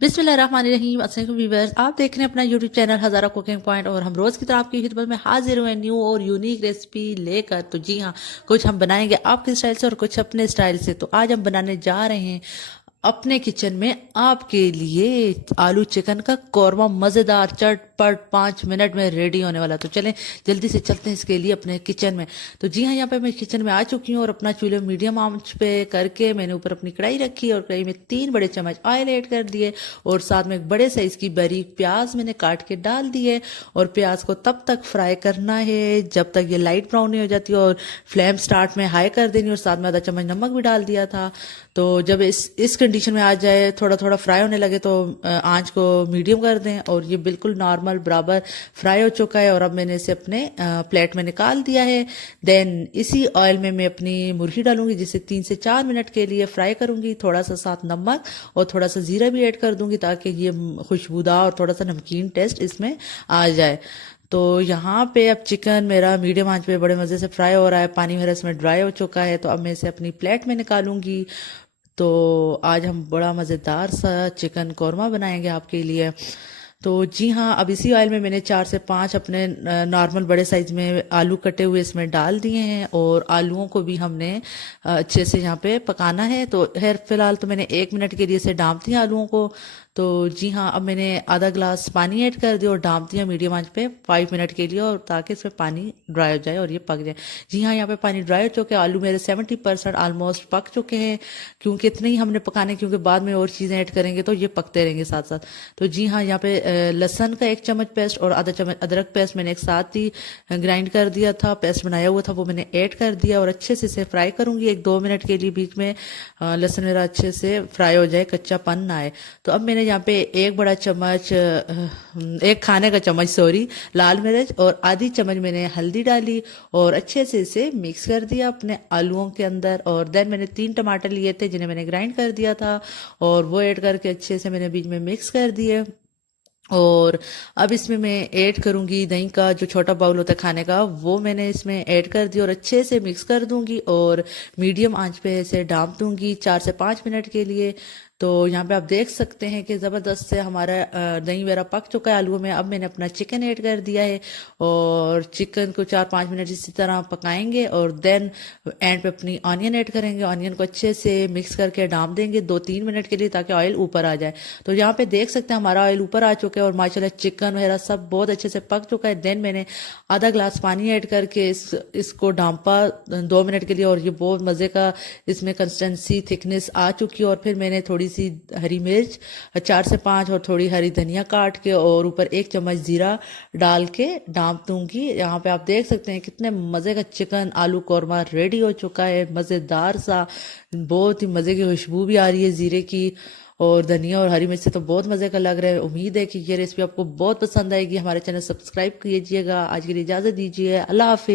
बिस्मिल्लाहिर्रहमानिर्रहीम। अस्सलाम व्यूअर्स, आप देख रहे हैं अपना यूट्यूब चैनल हज़ारा कुकिंग पॉइंट और हम रोज़ की तरह आपकी खिदमत में हाजिर हुए न्यू और यूनिक रेसिपी लेकर। तो जी हाँ, कुछ हम बनाएंगे आपके स्टाइल से और कुछ अपने स्टाइल से। तो आज हम बनाने जा रहे हैं अपने किचन में आपके लिए आलू चिकन का कौरमा, मज़ेदार चटपट 5 मिनट में रेडी होने वाला। तो चलें जल्दी से चलते हैं इसके लिए अपने किचन में। तो जी हाँ, यहाँ पे मैं किचन में आ चुकी हूँ और अपना चूल्हे मीडियम आंच पे करके मैंने ऊपर अपनी कढ़ाई रखी और कढ़ाई में 3 बड़े चम्मच ऑयल ऐड कर दिए और साथ में एक बड़े साइज की बारीक प्याज मैंने काट के डाल दी है। और प्याज को तब तक फ्राई करना है जब तक ये लाइट ब्राउन नहीं हो जाती और फ्लेम स्टार्ट में हाई कर देनी और साथ में आधा चम्मच नमक भी डाल दिया था। तो जब इस कंडीशन में आ जाए, थोड़ा थोड़ा फ्राई होने लगे, तो आंच को मीडियम कर दें। और ये बिल्कुल नॉर्मल बराबर फ्राई हो चुका है और अब मैंने इसे अपने प्लेट में निकाल दिया है। देन इसी ऑयल में मैं अपनी मुर्गी डालूंगी जिसे 3 से 4 मिनट के लिए फ्राई करूंगी। थोड़ा सा साथ नमक और थोड़ा सा जीरा भी ऐड कर दूंगी ताकि ये खुशबूदार और थोड़ा सा नमकीन टेस्ट इसमें आ जाए। तो यहाँ पे अब चिकन मेरा मीडियम आंच पे बड़े मज़े से फ्राई हो रहा है, पानी मेरा इसमें ड्राई हो चुका है। तो अब मैं इसे अपनी प्लेट में निकालूंगी। तो आज हम बड़ा मज़ेदार सा चिकन कौरमा बनाएंगे आपके लिए। तो जी हाँ, अब इसी ऑयल में मैंने 4 से 5 अपने नॉर्मल बड़े साइज में आलू कटे हुए इसमें डाल दिए हैं और आलूओं को भी हमने अच्छे से यहाँ पे पकाना है। तो खैर फिलहाल तो मैंने 1 मिनट के लिए इसे डांप दिया आलूओं को। तो जी हाँ, अब मैंने आधा ग्लास पानी ऐड कर दिया और डांप दिया मीडियम आंच पे 5 मिनट के लिए, और ताकि इसमें पानी ड्राई हो जाए और ये पक जाए। जी हाँ, यहाँ पे पानी ड्राई हो चुके हैं, आलू मेरे 70% ऑलमोस्ट पक चुके हैं। क्योंकि इतने ही हमने पकाने, क्योंकि बाद में और चीज़ें ऐड करेंगे तो ये पकते रहेंगे साथ साथ। तो जी हाँ, यहाँ पे लहसुन का 1 चम्मच पेस्ट और आधा चम्मच अदरक पेस्ट मैंने एक साथ ही ग्राइंड कर दिया था, पेस्ट बनाया हुआ था वो मैंने ऐड कर दिया और अच्छे से इसे फ्राई करूंगी 1-2 मिनट के लिए। बीच में लहसुन मेरा अच्छे से फ्राई हो जाए, कच्चापन ना आए। तो अब मैंने यहाँ पे एक खाने का चम्मच लाल मिर्च और आधी चम्मच मैंने हल्दी डाली और अच्छे से इसे मिक्स कर दिया अपने आलूओं के अंदर। और देन मैंने 3 टमाटर लिए थे जिन्हें मैंने ग्राइंड कर दिया था और वो ऐड करके अच्छे से मैंने बीच में मिक्स कर दिए। और अब इसमें मैं ऐड करूंगी दही का जो छोटा बाउल होता है खाने का, वो मैंने इसमें ऐड कर दिया और अच्छे से मिक्स कर दूंगी और मीडियम आंच पे इसे ढाँप दूंगी 4 से 5 मिनट के लिए। तो यहाँ पे आप देख सकते हैं कि ज़बरदस्त से हमारा दही वगैरह पक चुका है आलू में। अब मैंने अपना चिकन ऐड कर दिया है और चिकन को 4-5 मिनट इसी तरह पकाएंगे और देन एंड पे अपनी ऑनियन ऐड करेंगे। ऑनियन को अच्छे से मिक्स करके ढाँप देंगे 2-3 मिनट के लिए ताकि ऑयल ऊपर आ जाए। तो यहाँ पे देख सकते हैं हमारा ऑयल ऊपर आ चुका है और माशाल्लाह चिकन वगैरह सब बहुत अच्छे से पक चुका है। देन मैंने आधा ग्लास पानी ऐड करके इसको ढाँपा 2 मिनट के लिए और ये बहुत मज़े का इसमें कंसिस्टेंसी थिकनेस आ चुकी है। और फिर मैंने थोड़ी सी हरी मिर्च 4 से 5 और थोड़ी हरी धनिया काट के और ऊपर 1 चम्मच जीरा डाल के ढाँप दूंगी। यहाँ पे आप देख सकते हैं कितने मज़े का चिकन आलू कौरमा रेडी हो चुका है, मज़ेदार सा। बहुत ही मज़े की खुशबू भी आ रही है जीरे की और धनिया और हरी मिर्च से, तो बहुत मज़े का लग रहा है। उम्मीद है कि ये रेसिपी आपको बहुत पसंद आएगी। हमारे चैनल सब्सक्राइब कीजिएगा। आज के लिए इजाज़त दीजिए, अल्लाह हाफिज़।